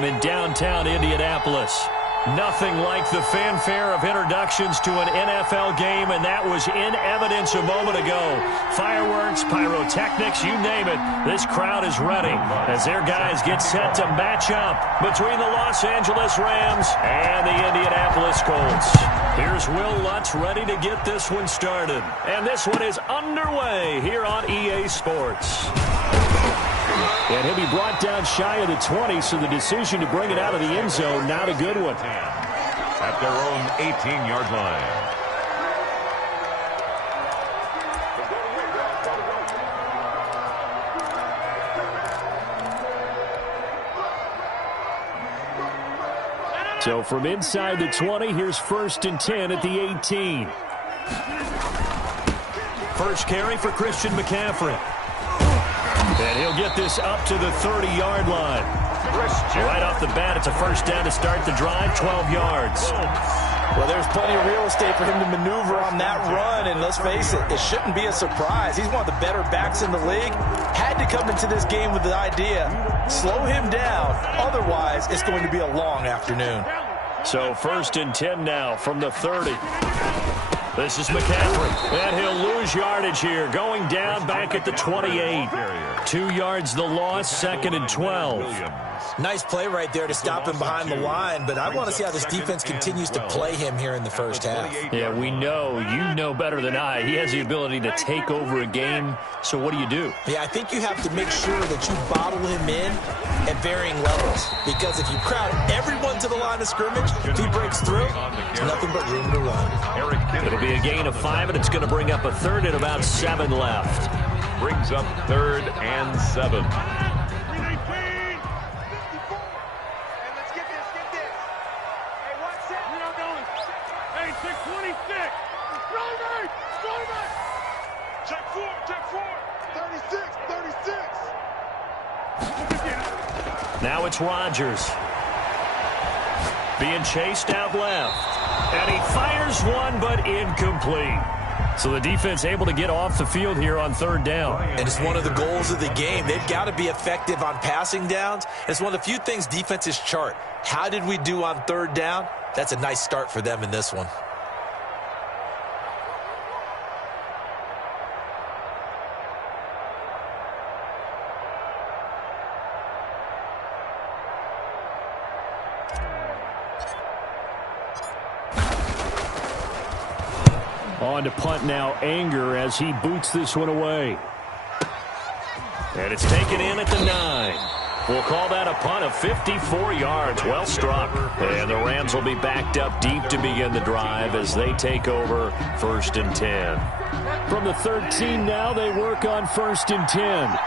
in downtown Indianapolis. Nothing like the fanfare of introductions to an NFL game, and that was in evidence a moment ago. Fireworks, pyrotechnics, you name it. This crowd is ready as their guys get set to match up between the Los Angeles Rams and the Indianapolis Colts. Here's Will Lutz ready to get this one started. And this one is underway here on EA Sports. And he'll be brought down shy of the 20, so the decision to bring it out of the end zone, not a good one. At their own 18-yard line. So from inside the 20, here's 1st and 10 at the 18. First carry for Christian McCaffrey. And he'll get this up to the 30-yard line. Right off the bat, it's a first down to start the drive, 12 yards. Well, there's plenty of real estate for him to maneuver on that run, and let's face it, it shouldn't be a surprise. He's one of the better backs in the league. Had to come into this game with the idea, slow him down, otherwise it's going to be a long afternoon. So 1st and 10 now from the 30. This is McCaffrey, and he'll lose yardage here, going down back at the 28. 2 yards the loss, 2nd and 12. Nice play right there to stop him behind the line, but I want to see how this defense continues to play him here in the first half. Yeah, we know. You know better than I. He has the ability to take over a game, so what do? Yeah, I think you have to make sure that you bottle him in at varying levels, because if you crowd everyone to the line of scrimmage, if he breaks through, there's nothing but room to run. It'll be a gain of 5, and it's going to bring up a 3rd and about 7 left. Brings up 3rd and 7. Now it's Rodgers. Being chased out left. And he fires one, but incomplete. So the defense able to get off the field here on 3rd down. And it's one of the goals of the game. They've got to be effective on passing downs. It's one of the few things defenses chart. How did we do on 3rd down? That's a nice start for them in this one. On to punt now, Anger, as he boots this one away. And it's taken in at the 9. We'll call that a punt of 54 yards. Well struck. And the Rams will be backed up deep to begin the drive as they take over 1st and 10. From the 13 now, they work on 1st and 10.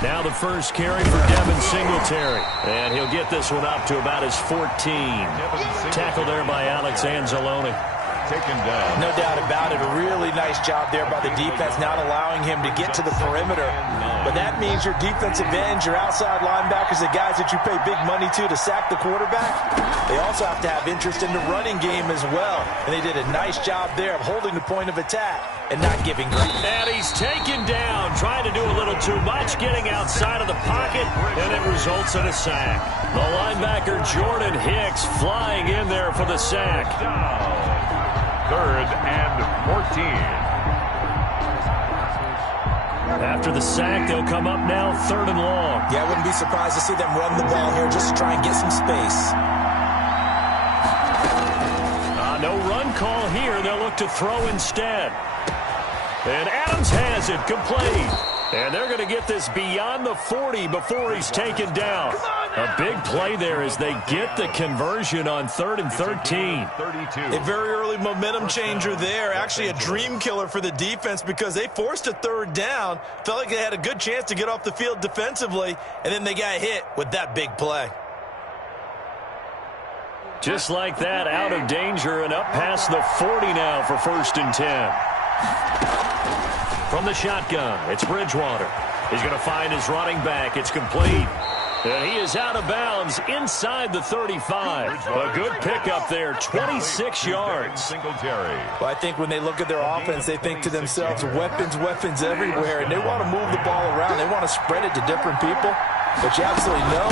Now the first carry for Devin Singletary. And he'll get this one up to about his 14. Tackle there by Alex Anzalone. Taken down. No doubt about it. A really nice job there by the defense, not allowing him to get to the perimeter. But that means your defensive ends, your outside linebackers, the guys that you pay big money to sack the quarterback, they also have to have interest in the running game as well. And they did a nice job there of holding the point of attack and not giving grief. And he's taken down, trying to do a little too much, getting outside of the pocket, and it results in a sack. The linebacker Jordan Hicks flying in there for the sack. 3rd and 14. After the sack, they'll come up now 3rd and long. Yeah, I wouldn't be surprised to see them run the ball here just to try and get some space. No run call here. They'll look to throw instead. And Adams has it complete. And they're going to get this beyond the 40 before he's taken down. A big play there as they get the conversion on 3rd and 13. A very early momentum changer there. Actually a dream killer for the defense because they forced a 3rd down. Felt like they had a good chance to get off the field defensively, and then they got hit with that big play. Just like that, out of danger and up past the 40 now for 1st and 10. From the shotgun, it's Bridgewater. He's going to find his running back. It's complete. And he is out of bounds inside the 35. A good pickup there, 26 yards. Well, I think when they look at their offense, they think to themselves, weapons, weapons everywhere, and they want to move the ball around. They want to spread it to different people. But you absolutely know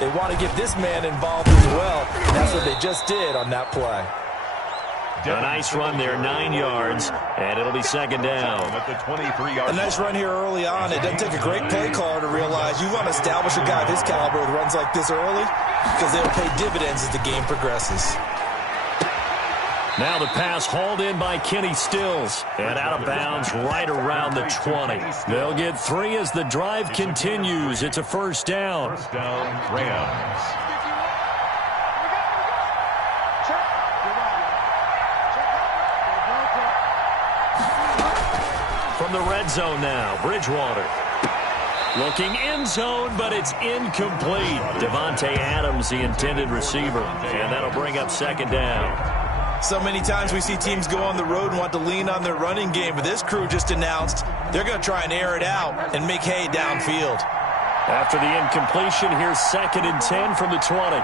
they want to get this man involved as well. And that's what they just did on that play. A nice run there, 9 yards, and it'll be second down. A nice run here early on. It doesn't take a great play caller to realize you want to establish a guy of his caliber with runs like this early because they'll pay dividends as the game progresses. Now the pass hauled in by Kenny Stills and out of bounds right around the 20. They'll get 3 as the drive continues. It's a first down. First down, Rams. From the red zone now, Bridgewater. Looking end zone, but it's incomplete. Devontae Adams, the intended receiver, and that'll bring up second down. So many times we see teams go on the road and want to lean on their running game, but this crew just announced they're going to try and air it out and make hay downfield. After the incompletion, here's second and 10 from the 20.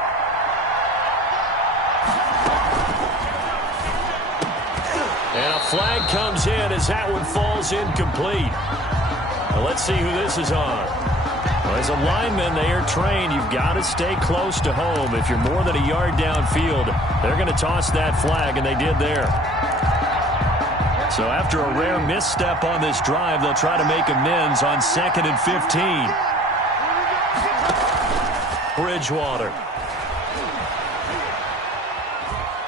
And a flag comes in as that one falls incomplete. Well, let's see who this is on. Well, as a lineman, they are trained. You've got to stay close to home. If you're more than a yard downfield, they're going to toss that flag, and they did there. So after a rare misstep on this drive, they'll try to make amends on second and 15. Bridgewater.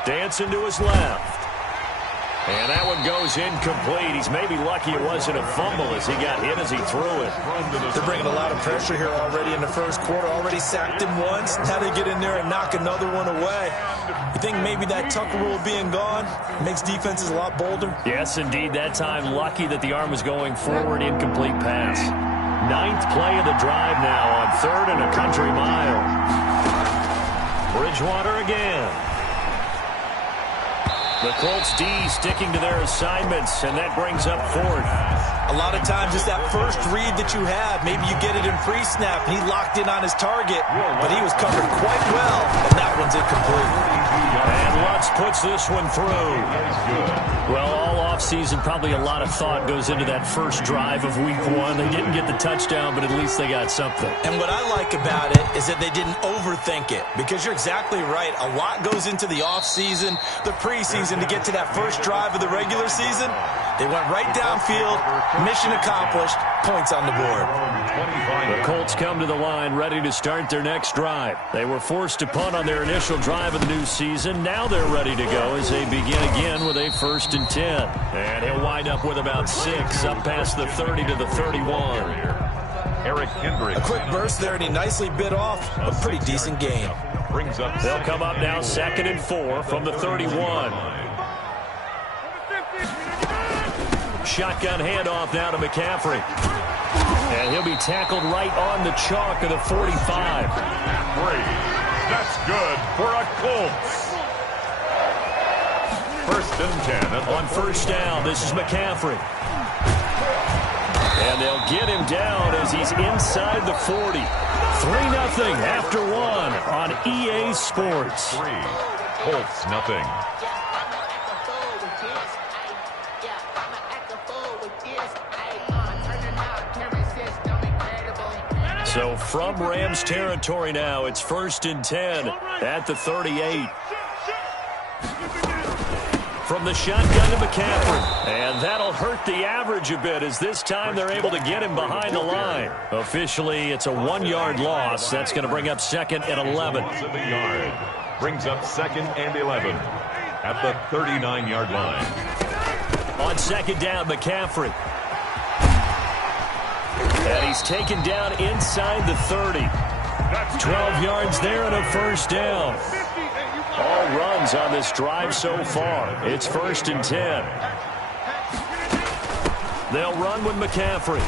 Dancing to his left. And that one goes incomplete. He's maybe lucky it wasn't a fumble as he got hit as he threw it. They're bringing a lot of pressure here already in the first quarter. Already sacked him once. Now they get in there and knock another one away. You think maybe that Tucker rule being gone makes defenses a lot bolder? Yes, indeed. That time, lucky that the arm was going forward. Incomplete pass. 9th play of the drive now on 3rd and a country mile. Bridgewater again. The Colts D sticking to their assignments, and that brings up 4th. A lot of times it's that first read that you have. Maybe you get it in pre-snap, and he locked in on his target, but he was covered quite well, and that one's incomplete. And Lutz puts this one through. Well, all offseason, probably a lot of thought goes into that first drive of week 1. They didn't get the touchdown, but at least they got something. And what I like about it is that they didn't overthink it, because you're exactly right. A lot goes into the offseason, the preseason, to get to that first drive of the regular season. They went right downfield, mission accomplished, points on the board. The Colts come to the line ready to start their next drive. They were forced to punt on their initial drive of the new season. Now they're ready to go as they begin again with a 1st and 10. And he'll wind up with about 6 up past the 30 to the 31. Eric Hendricks. A quick burst there, and he nicely bit off a pretty decent game. They'll come up now 2nd and 4 from the 31. Shotgun handoff now to McCaffrey. And he'll be tackled right on the chalk of the 45. That's good for a Colts. 1st and 10. On first down, this is McCaffrey. And they'll get him down as he's inside the 40. 3-0 after 1 on EA Sports. 3. Colts nothing. So from Rams territory now, it's 1st and 10 at the 38. From the shotgun to McCaffrey. And that'll hurt the average a bit as this time they're able to get him behind the line. Officially, it's a 1-yard loss. That's going to bring up 2nd and 11. Brings up 2nd and 11 at the 39-yard line. On 2nd down, McCaffrey. And he's taken down inside the 30. 12 yards there and a first down. All runs on this drive so far. It's 1st and 10. They'll run with McCaffrey.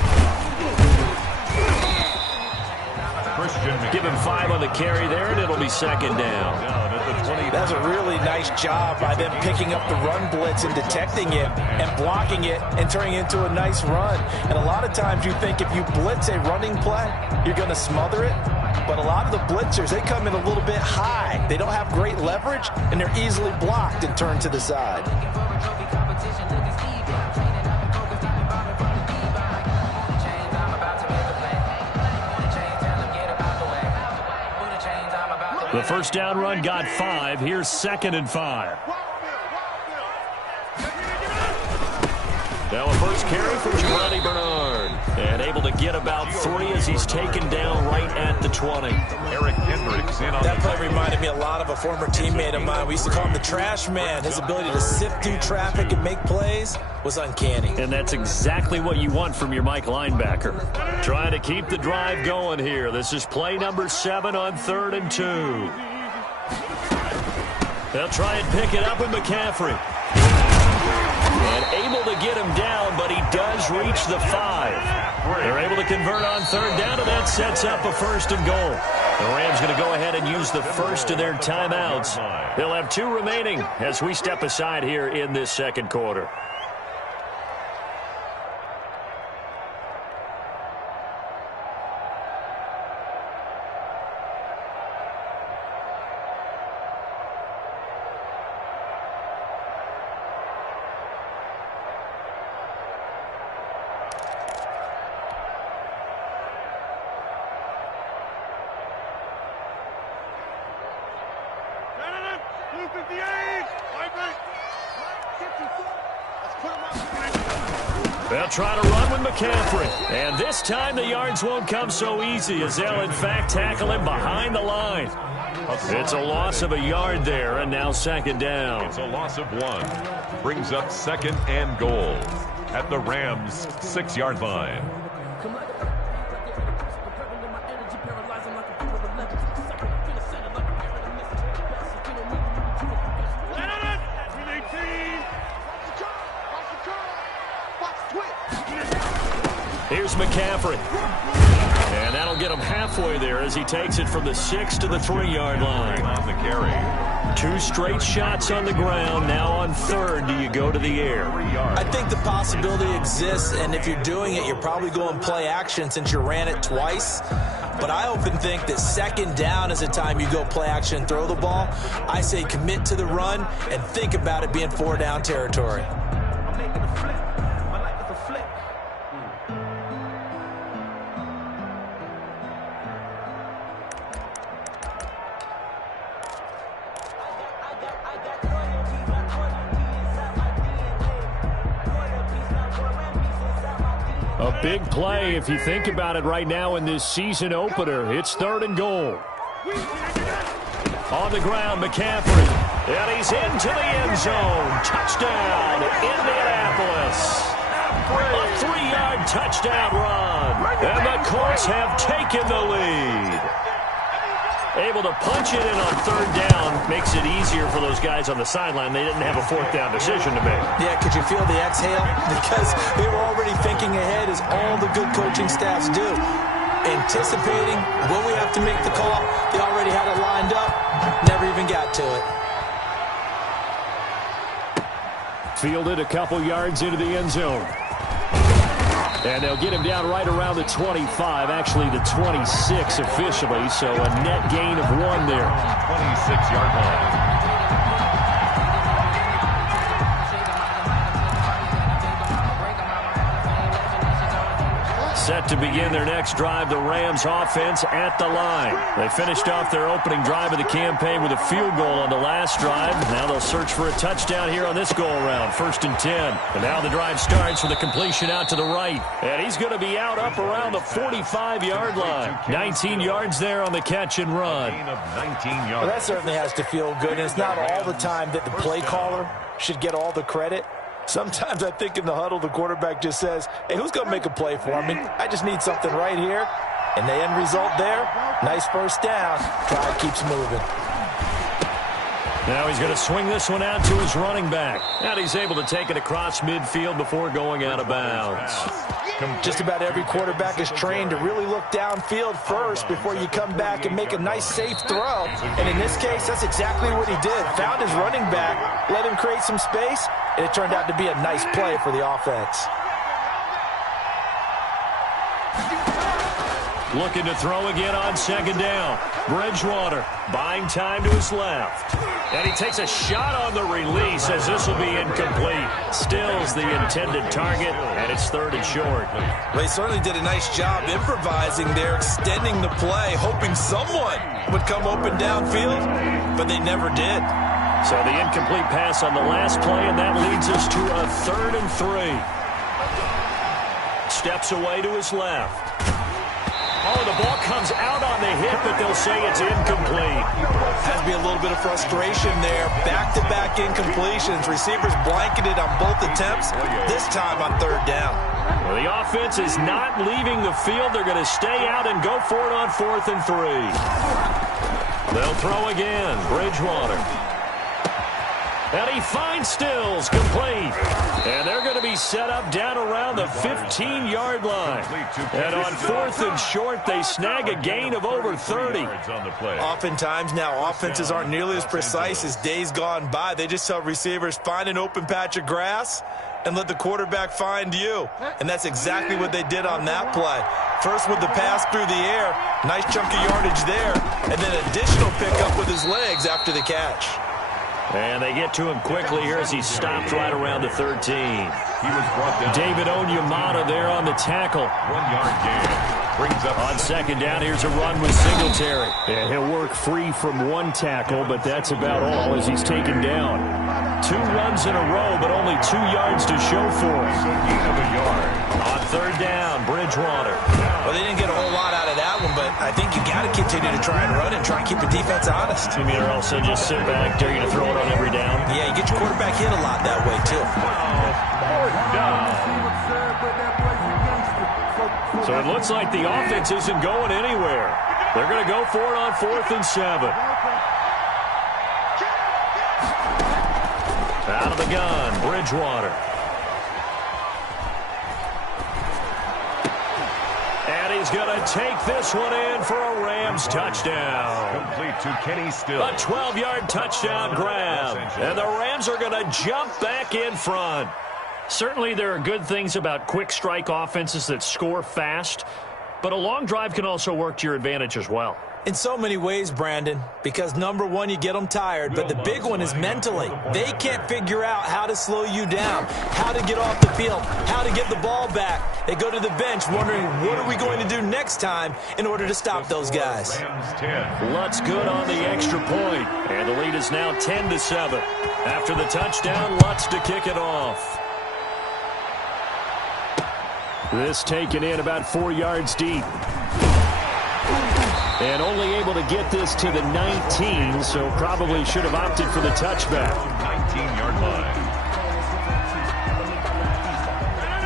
Give him 5 on the carry there, and it'll be second down. That's a really nice job by them picking up the run blitz and detecting it and blocking it and turning it into a nice run. And a lot of times you think if you blitz a running play, you're going to smother it. But a lot of the blitzers, they come in a little bit high. They don't have great leverage, and they're easily blocked and turned to the side. The first down run got 5. Here's 2nd and 5. Now a first carry for Giovanni Bernard. And able to get about 3 as he's taken down right at the 20. Eric Hendricks in on that play reminded me a lot of a former teammate of mine. We used to call him the trash man. His ability to sift through traffic and make plays was uncanny. And that's exactly what you want from your Mike linebacker. Trying to keep the drive going here. This is play number 7 on 3rd and 2. They'll try and pick it up with McCaffrey. And able to get him down, but he does reach the 5. They're able to convert on 3rd down, and that sets up a 1st and goal. The Rams going to go ahead and use the first of their timeouts. They'll have 2 remaining as we step aside here in this 2nd quarter. They'll try to run with McCaffrey. And this time the yards won't come so easy as they'll, in fact, tackle him behind the line. It's a loss of a yard there, and now 2nd down. It's a loss of 1. Brings up 2nd and goal at the Rams' 6-yard line. Here's McCaffrey. And that'll get him halfway there as he takes it from the 6 to the 3-yard line. On the carry. 2 straight shots on the ground. Now on 3rd, do you go to the air? I think the possibility exists, and if you're doing it, you're probably going play action since you ran it twice. But I often think that 2nd down is the time you go play action and throw the ball. I say commit to the run and think about it being 4-down territory. A big play if you think about it right now in this season opener. It's 3rd and goal. On the ground, McCaffrey. And he's into the end zone. Touchdown, Indianapolis. A 3-yard touchdown run. And the Colts have taken the lead. Able to punch it in on 3rd down makes it easier for those guys on the sideline. They didn't have a 4th down decision to make. Yeah, could you feel the exhale? Because they were already thinking ahead, as all the good coaching staffs do. Anticipating, will we have to make the call? They already had it lined up, never even got to it. Fielded a couple yards into the end zone. And they'll get him down right around the 25, actually the 26 officially, so a net gain of 1 there. 26-yard line. Set to begin their next drive, the Rams offense at the line. They finished off their opening drive of the campaign with a field goal on the last drive. Now they'll search for a touchdown here on this go-around, 1st and 10. And now the drive starts with a completion out to the right. And he's going to be out up around the 45-yard line. 19 yards there on the catch and run. Gain of 19 yards. Well, that certainly has to feel good, and it's not all the time that the play caller should get all the credit. Sometimes I think in the huddle, the quarterback just says, hey, who's going to make a play for me? I just need something right here. And the end result there, nice 1st down. Drive keeps moving. Now he's going to swing this one out to his running back. And he's able to take it across midfield before going out of bounds. Just about every quarterback is trained to really look downfield first before you come back and make a nice, safe throw. And in this case, that's exactly what he did. Found his running back, let him create some space, and it turned out to be a nice play for the offense. Looking to throw again on second down. Bridgewater buying time to his left. And he takes a shot on the release as this will be incomplete. Still's the intended target, and it's 3rd and short. They certainly did a nice job improvising there, extending the play, hoping someone would come open downfield, but they never did. So the incomplete pass on the last play, and that leads us to a 3rd and 3. Steps away to his left. Oh, the ball comes out on the hit, but they'll say it's incomplete. Has to be a little bit of frustration there. Back-to-back incompletions. Receivers blanketed on both attempts, this time on 3rd down. Well, the offense is not leaving the field. They're going to stay out and go for it on 4th and 3. They'll throw again. Bridgewater. And he finds Stills, complete. And they're going to be set up down around the 15-yard line. And on 4th and short, they snag a gain of over 30. Oftentimes now, offenses aren't nearly as precise as days gone by. They just tell receivers, find an open patch of grass and let the quarterback find you. And that's exactly what they did on that play. First with the pass through the air, nice chunk of yardage there, and then additional pickup with his legs after the catch. And they get to him quickly here as he stopped right around the 13. He was brought down. David Onyemata there on the tackle. 1 yard gain. Brings up on second down. Here's a run with Singletary. And he'll work free from 1 tackle, but that's about all as he's taken down. 2 runs in a row, but only 2 yards to show for it. So gain of a yard. On 3rd down, Bridgewater. Well, they didn't get a whole lot out of that one, but I think you got to continue to try and run and try and keep the defense honest. You mean or else they'll just sit back, dare you to throw it on every down? Yeah, you get your quarterback hit a lot that way, too. 4th down. So it looks like the offense isn't going anywhere. They're going to go for it on 4th and 7. Out of the gun, Bridgewater. And he's going to take this one in for a Rams touchdown. Complete to Kenny Still. A 12-yard touchdown grab. And the Rams are going to jump back in front. Certainly there are good things about quick strike offenses that score fast, but a long drive can also work to your advantage as well. In so many ways, Brandon, because number one, you get them tired, but the big one is mentally. They can't figure out how to slow you down, how to get off the field, how to get the ball back. They go to the bench wondering, what are we going to do next time in order to stop those guys? Lutz good on the extra point, and the lead is now 10-7. After the touchdown, Lutz to kick it off. This taken in about 4 yards deep. And only able to get this to the 19, so probably should have opted for the touchback. 19-yard line.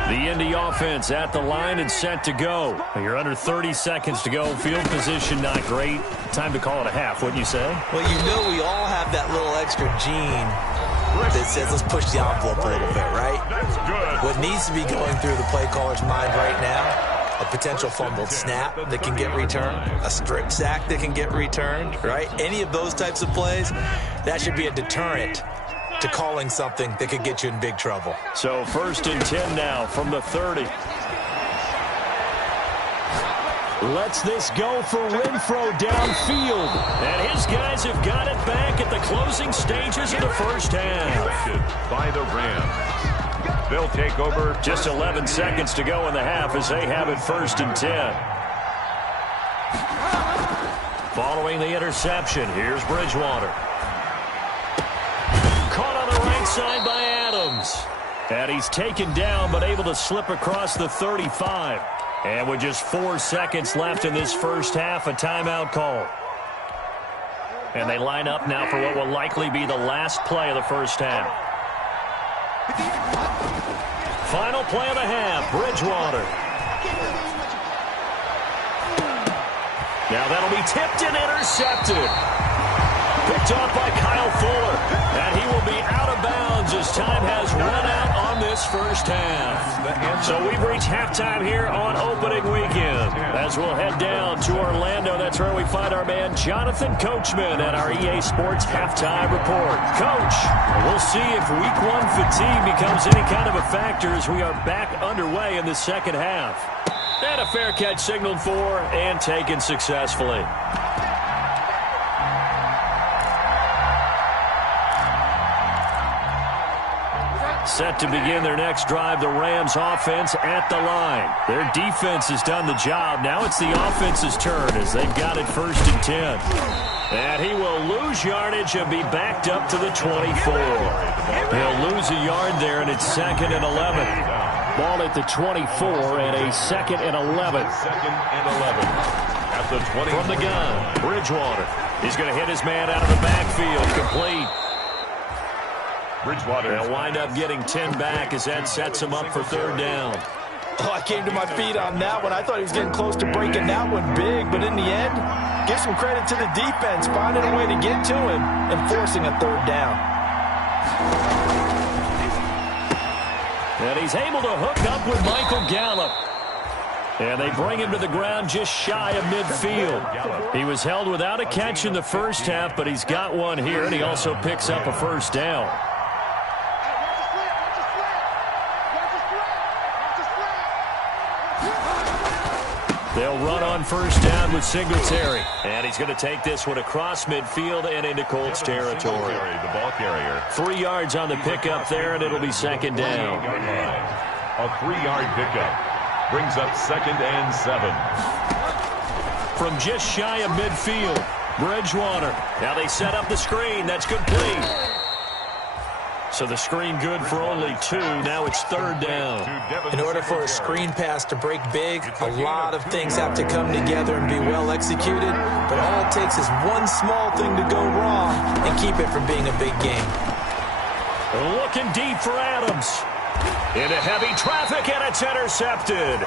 The Indy offense at the line and set to go. You're under 30 seconds to go. Field position not great. Time to call it a half, wouldn't you say? Well, you know we all have that little extra gene that says let's push the envelope a little bit, right? That's good. What needs to be going through the play caller's mind right now, a potential fumbled snap that can get returned, a strip sack that can get returned, right? Any of those types of plays, that should be a deterrent to calling something that could get you in big trouble. So 1st and 10 now from the 30. Lets this go for Renfro downfield. And his guys have got it back at the closing stages of the first half. By the Rams. They'll take over. Just 11 seconds to go in the half as they have it 1st and 10. Following the interception, here's Bridgewater. Caught on the right side by Adams. And he's taken down but able to slip across the 35. And with just 4 seconds left in this first half, a timeout call. And they line up now for what will likely be the last play of the first half. Final play of the half, Bridgewater. Now that'll be tipped and intercepted. Picked off by Kyle Fuller. And he will be out of bounds as time has run out on this first half. So we've reached halftime here on opening weekend. As we'll head down to Orlando, that's where we find our man Jonathan Coachman at our EA Sports Halftime Report. Coach, we'll see if Week 1 fatigue becomes any kind of a factor as we are back underway in the second half. And a fair catch signaled for and taken successfully. Set to begin their next drive, the Rams offense at the line. Their defense has done the job. Now it's the offense's turn as they've got it 1st and 10. And he will lose yardage and be backed up to the 24. He'll lose a yard there, and it's 2nd and 11. Ball at the 24 and a 2nd and 11. 2nd and 11. At the 20. From the gun, Bridgewater. He's going to hit his man out of the backfield. Complete. Bridgewater. They'll wind up getting 10 back as that sets him up for 3rd down. Oh, I came to my feet on that one. I thought he was getting close to breaking that one big, but in the end, give some credit to the defense, finding a way to get to him and forcing a 3rd down. And he's able to hook up with Michael Gallup. And they bring him to the ground just shy of midfield. He was held without a catch in the first half, but he's got one here, and he also picks up a 1st down. They'll run on 1st down with Singletary. And he's going to take this one across midfield and into Colts territory. The ball carrier. 3 yards on the pickup there, and it'll be 2nd down. A 3-yard pickup. Brings up 2nd and 7. From just shy of midfield, Bridgewater. Now they set up the screen. That's complete. So the screen good for only 2. Now it's 3rd down. In order for a screen pass to break big, a lot of things have to come together and be well executed. But all it takes is one small thing to go wrong and keep it from being a big game. Looking deep for Adams. Into heavy traffic, and it's intercepted.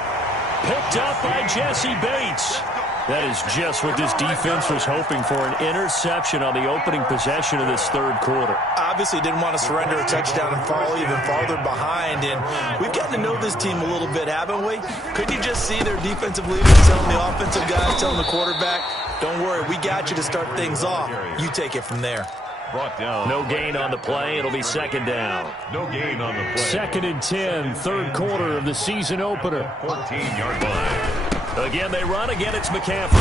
Picked up by Jesse Bates. That is just what this defense was hoping for, an interception on the opening possession of this 3rd quarter. Obviously didn't want to surrender a touchdown and fall even farther behind, and we've gotten to know this team a little bit, haven't we? Couldn't you just see their defensive leaders telling the offensive guys, telling the quarterback, don't worry, we got you to start things off. You take it from there. Brought down. No gain on the play. It'll be 2nd down. No gain on the play. 2nd and 10, 3rd quarter of the season opener. 14-yard line. Again, they run. Again, it's McCaffrey.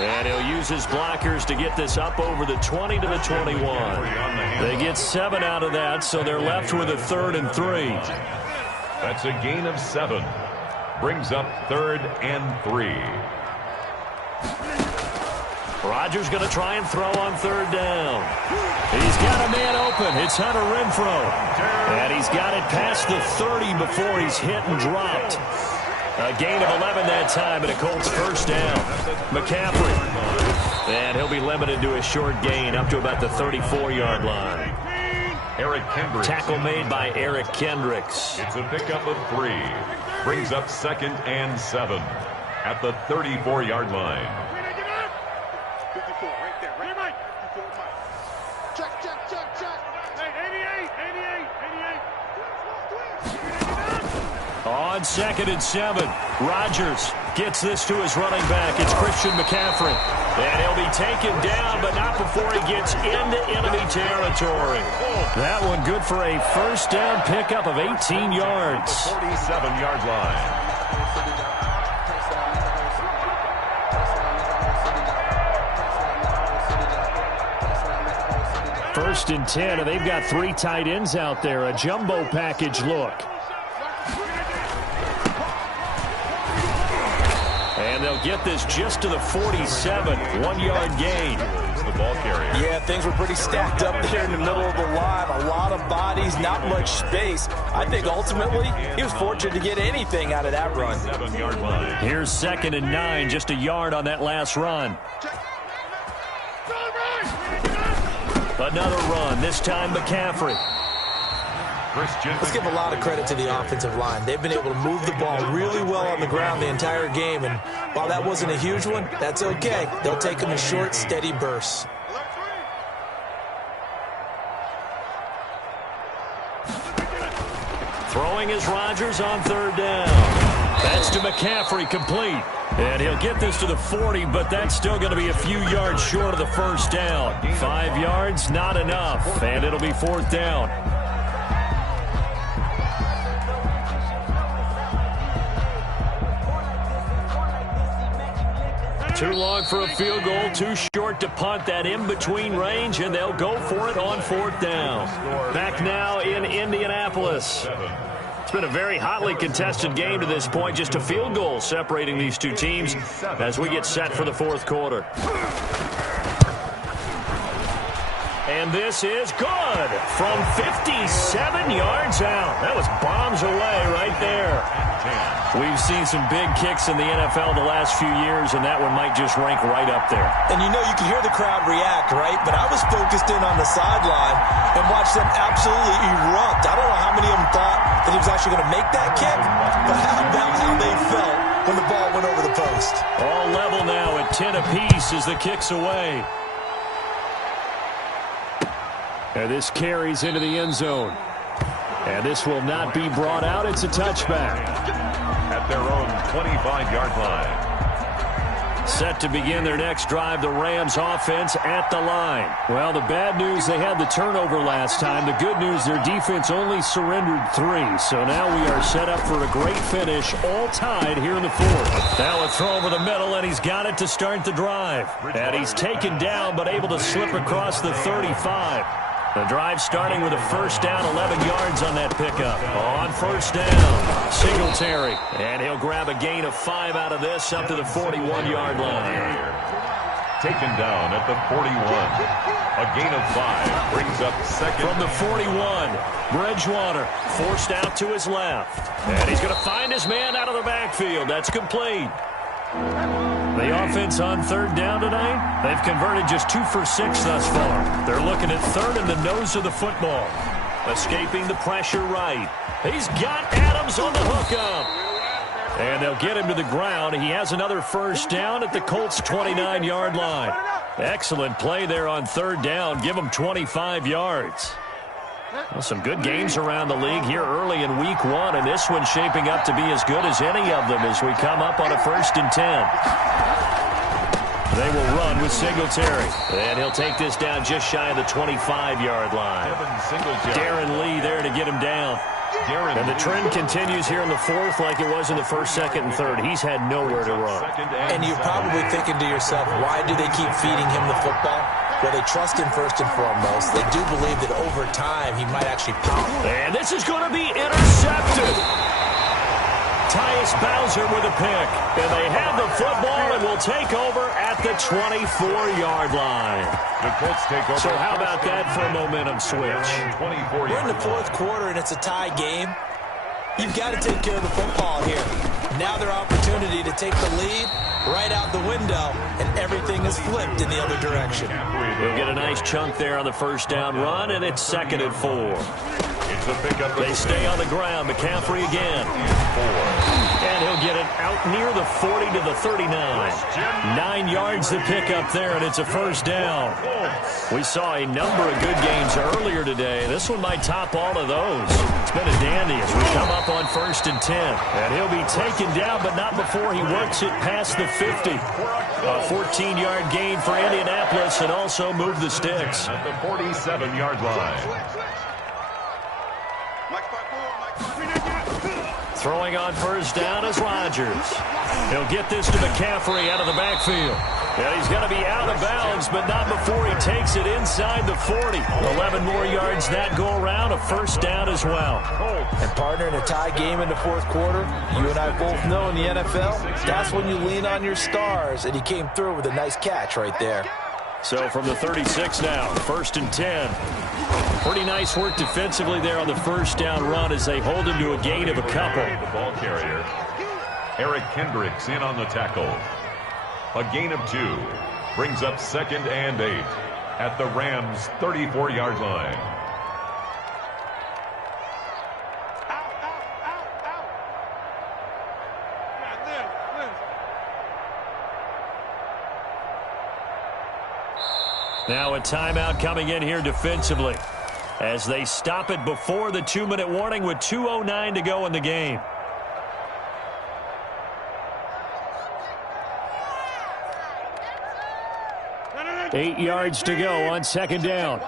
And he'll use his blockers to get this up over the 20 to the 21. They get 7 out of that, so they're left with a 3rd and 3. That's a gain of 7. Brings up 3rd and 3. Rodgers going to try and throw on 3rd down. He's got a man open. It's Hunter Renfrow. And he's got it past the 30 before he's hit and dropped. A gain of 11 that time, and a Colts 1st down. McCaffrey. And he'll be limited to a short gain up to about the 34-yard line. Eric Kendricks. Tackle made by Eric Kendricks. It's a pickup of 3. Brings up 2nd and 7 at the 34-yard line. On 2nd and 7, Rodgers gets this to his running back. It's Christian McCaffrey. And he'll be taken down, but not before he gets into enemy territory. That one good for a 1st down pickup of 18 yards. 47-yard line. First and 10, and they've got 3 tight ends out there. A jumbo package look. And they'll get this just to the 47, 1-yard gain. The ball carrier. Yeah, things were pretty stacked up there in the middle of the line. A lot of bodies, not much space. I think ultimately he was fortunate to get anything out of that run. 7-yard line. Here's 2nd and 9, just a yard on that last run. Another run, this time McCaffrey. Let's give a lot of credit to the offensive line. They've been able to move the ball really well on the ground the entire game, and while that wasn't a huge one, that's okay. They'll take them in short, steady bursts. Throwing is Rodgers on third down. That's to McCaffrey, complete. And he'll get this to the 40, but that's still going to be a few yards short of the first down. 5 yards, not enough, and it'll be fourth down. Too long for a field goal, too short to punt. That in-between range, and they'll go for it on fourth down. Back now in Indianapolis. It's been a very hotly contested game to this point. Just a field goal separating these two teams as we get set for the fourth quarter. And this is good from 57 yards out. That was bombs away right there. We've seen some big kicks in the NFL the last few years, and that one might just rank right up there. And you know, you can hear the crowd react, right? But I was focused in on the sideline and watched them absolutely erupt. I don't know how many of them thought that he was actually going to make that kick, but how about how they felt when the ball went over the post. All level now at 10 apiece as the kick's away. And this carries into the end zone. And this will not be brought out. It's a touchback. At their own 25-yard line. Set to begin their next drive, the Rams offense at the line. Well, the bad news, they had the turnover last time. The good news, their defense only surrendered 3. So now we are set up for a great finish, all tied here in the fourth. Now a throw over the middle, and he's got it to start the drive. And he's taken down, but able to slip across the 35. The drive starting with a first down, 11 yards on that pickup. On first down, Singletary. And he'll grab a gain of 5 out of this up to the 41-yard line. Taken down at the 41. A gain of 5 brings up second. From the 41, Bridgewater forced out to his left. And he's going to find his man out of the backfield. That's complete. The offense on third down tonight, they've converted just 2 for 6 thus far. They're looking at third in the nose of the football. Escaping the pressure right. He's got Adams on the hookup. And they'll get him to the ground. He has another first down at the Colts' 29-yard line. Excellent play there on third down. Give him 25 yards. Well, some good games around the league here early in week 1, and this one's shaping up to be as good as any of them as we come up on a 1st and 10. They will run with Singletary, and he'll take this down just shy of the 25-yard line. Darren Lee there to get him down. And the trend continues here in the fourth like it was in the first, second, and third. He's had nowhere to run. And you're probably thinking to yourself, why do they keep feeding him the football? Well, they trust him first and foremost. They do believe that over time he might actually pop. And this is going to be intercepted. Tyus Bowser with a pick. And they have the football and will take over at the 24-yard line. The Colts take over. So how about that for a momentum switch? We're in the fourth quarter and it's a tie game. You've got to take care of the football here. Now their opportunity to take the lead right out the window, and everything is flipped in the other direction. He'll get a nice chunk there on the first down run, and it's 2nd and 4. It's a pickup. They stay on the ground. McCaffrey again. And he'll get it out near the 40 to the 39. 9 yards to pick up there, and it's a first down. We saw a number of good games earlier today. This one might top all of those. It's been a dandy as we come up on 1st and 10. And he'll be taken down, but not before he works it past the 50. A 14-yard gain for Indianapolis, and also move the sticks. At the 47-yard line. Throwing on first down is Rodgers. He'll get this to McCaffrey out of the backfield. And he's going to be out of bounds, but not before he takes it inside the 40. 11 more yards that go around, a first down as well. And partner, in a tie game in the fourth quarter, you and I both know in the NFL, that's when you lean on your stars, and he came through with a nice catch right there. So from the 36 now, 1st and 10. Pretty nice work defensively there on the first down run as they hold him to a gain of a couple. The ball carrier, Eric Kendricks in on the tackle. A gain of 2 brings up 2nd and 8 at the Rams' 34-yard line. Now a timeout coming in here defensively. as they stop it before the 2-minute warning with 2:09 to go in the game. Eight yards to go on second down.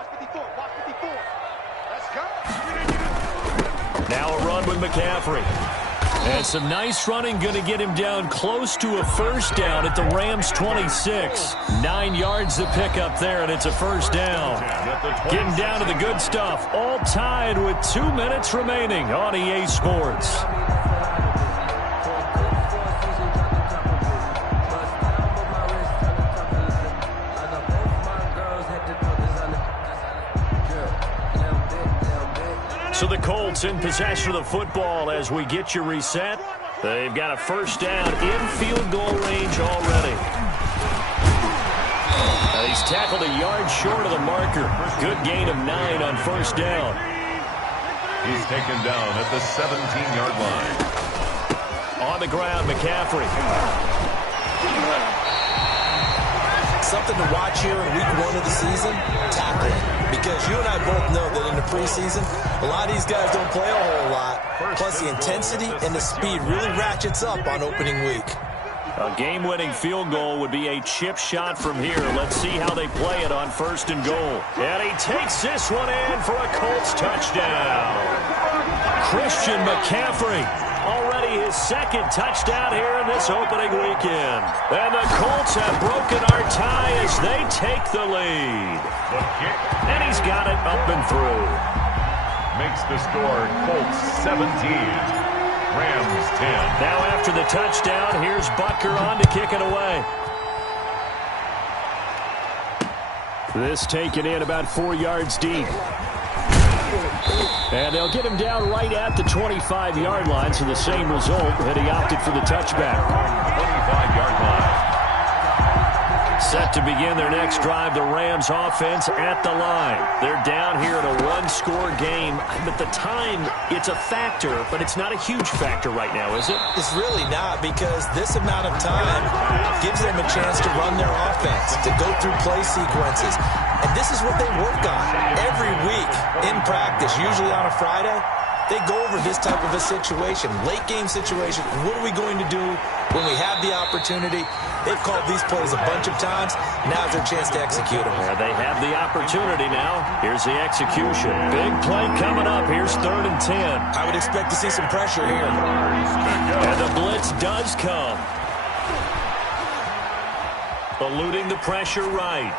Now a run with McCaffrey. And some nice running, going to get him down close to a first down at the Rams' 26. 9 yards to pick up there, and it's a first down. Getting down to the good stuff. All tied with 2 minutes remaining on EA Sports. So the Colts in possession of the football as we get you reset. They've got a first down in field goal range already. Now he's tackled a yard short of the marker. Good gain of 9 on first down. He's taken down at the 17-yard line. On the ground, McCaffrey. Something to watch here in week 1 of the season, tackling. Because you and I both know that in the preseason, a lot of these guys don't play a whole lot. Plus, the intensity and the speed really ratchets up on opening week. A game-winning field goal would be a chip shot from here. Let's see how they play it on first and goal. And he takes this one in for a Colts touchdown. Christian McCaffrey. Already his second touchdown here in this opening weekend. And the Colts have broken our tie as they take the lead. And he's got it up and through. Makes the score Colts 17, Rams 10. Now after the touchdown, here's Butker on to kick it away. This taken in about 4 yards deep. And they'll get him down right at the 25-yard line, so the same result, and he opted for the touchback. 25-yard line. Set to begin their next drive, the Rams offense at the line. They're down here in a one-score game. At the time, it's a factor, but it's not a huge factor right now, is it? It's really not, because this amount of time gives them a chance to run their offense, to go through play sequences. And this is what they work on every week in practice, usually on a Friday. They go over this type of a situation, late game situation. What are we going to do when we have the opportunity? They've called these plays a bunch of times. Now's their chance to execute them. Yeah, they have the opportunity now. Here's the execution. Big play coming up. Here's 3rd and 10. I would expect to see some pressure here. And the blitz does come. Eluding the pressure right.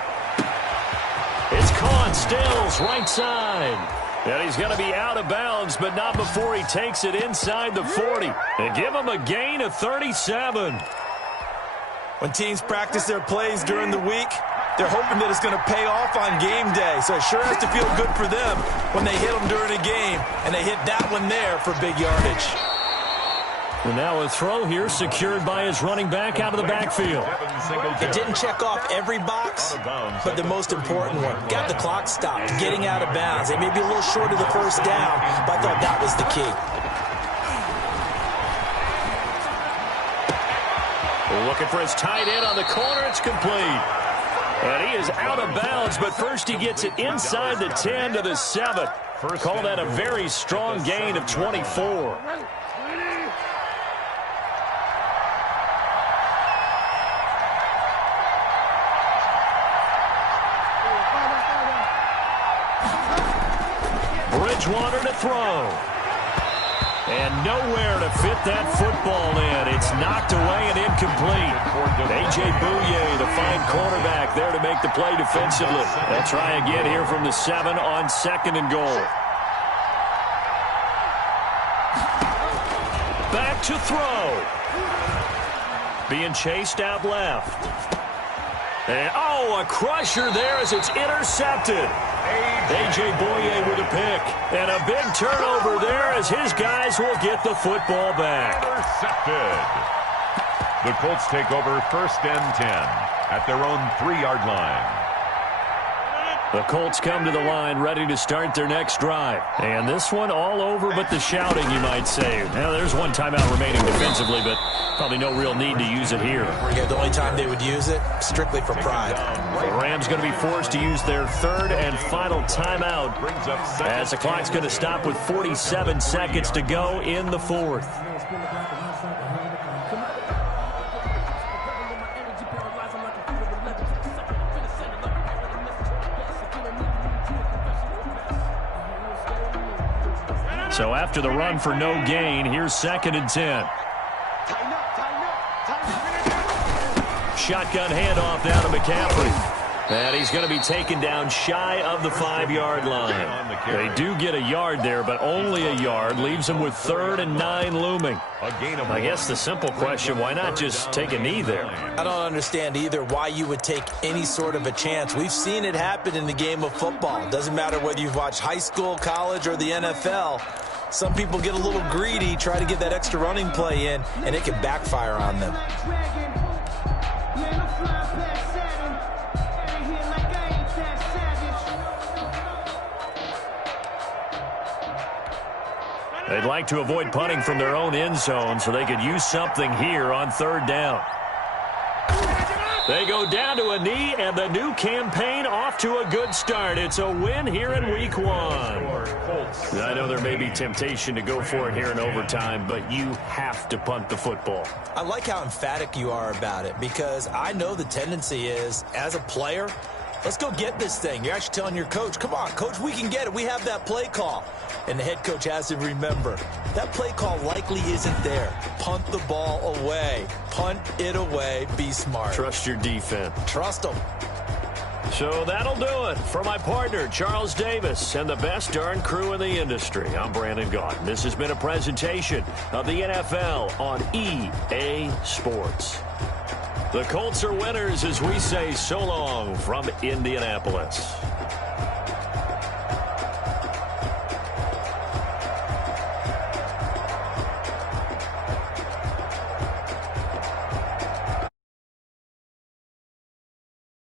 It's caught. Stills right side. And he's going to be out of bounds, but not before he takes it inside the 40. And give him a gain of 37. When teams practice their plays during the week, they're hoping that it's going to pay off on game day. So it sure has to feel good for them when they hit them during a game. And they hit that one there for big yardage. And now a throw here secured by his running back out of the backfield. It didn't check off every box, but the most important one. Got the clock stopped, getting out of bounds. They may be a little short of the first down, but I thought that was the key. Looking for his tight end on the corner. It's complete. And he is out of bounds, but first he gets it inside the 10 to the 7. Call that a very strong gain of 24. Bridgewater to throw. And nowhere to fit that football in. It's knocked away and incomplete. A.J. Bouye, the fine cornerback, there to make the play defensively. They'll try again here from the 7 on 2nd and goal. Back to throw. Being chased out left. And, a crusher there as it's intercepted. A.J. Bouye with a pick. And a big turnover there as his guys will get the football back. Intercepted. The Colts take over 1st and 10 at their own 3-yard line. The Colts come to the line ready to start their next drive. And this one all over but the shouting, you might say. Now, there's one timeout remaining defensively, but probably no real need to use it here. Yeah, the only time they would use it, strictly for pride. The Rams going to be forced to use their third and final timeout as the clock's going to stop with 47 seconds to go in the fourth. So after the run for no gain, here's 2nd and 10. Shotgun handoff down to McCaffrey. And he's going to be taken down shy of the 5-yard line. They do get a yard there, but only a yard. Leaves them with 3rd and 9 looming. I guess the simple question, why not just take a knee there? I don't understand either why you would take any sort of a chance. We've seen it happen in the game of football. It doesn't matter whether you've watched high school, college, or the NFL. Some people get a little greedy, try to get that extra running play in, and it can backfire on them. They'd like to avoid punting from their own end zone so they could use something here on 3rd down. They go down to a knee, and the new campaign off to a good start. It's a win here in Week 1. I know there may be temptation to go for it here in overtime, but you have to punt the football. I like how emphatic you are about it, because I know the tendency is, as a player, let's go get this thing. You're actually telling your coach, come on, coach, we can get it. We have that play call. And the head coach has to remember, that play call likely isn't there. Punt the ball away. Punt it away. Be smart. Trust your defense. Trust them. So that'll do it for my partner, Charles Davis, and the best darn crew in the industry. I'm Brandon Gaudin. This has been a presentation of the NFL on EA Sports. The Colts are winners as we say so long from Indianapolis.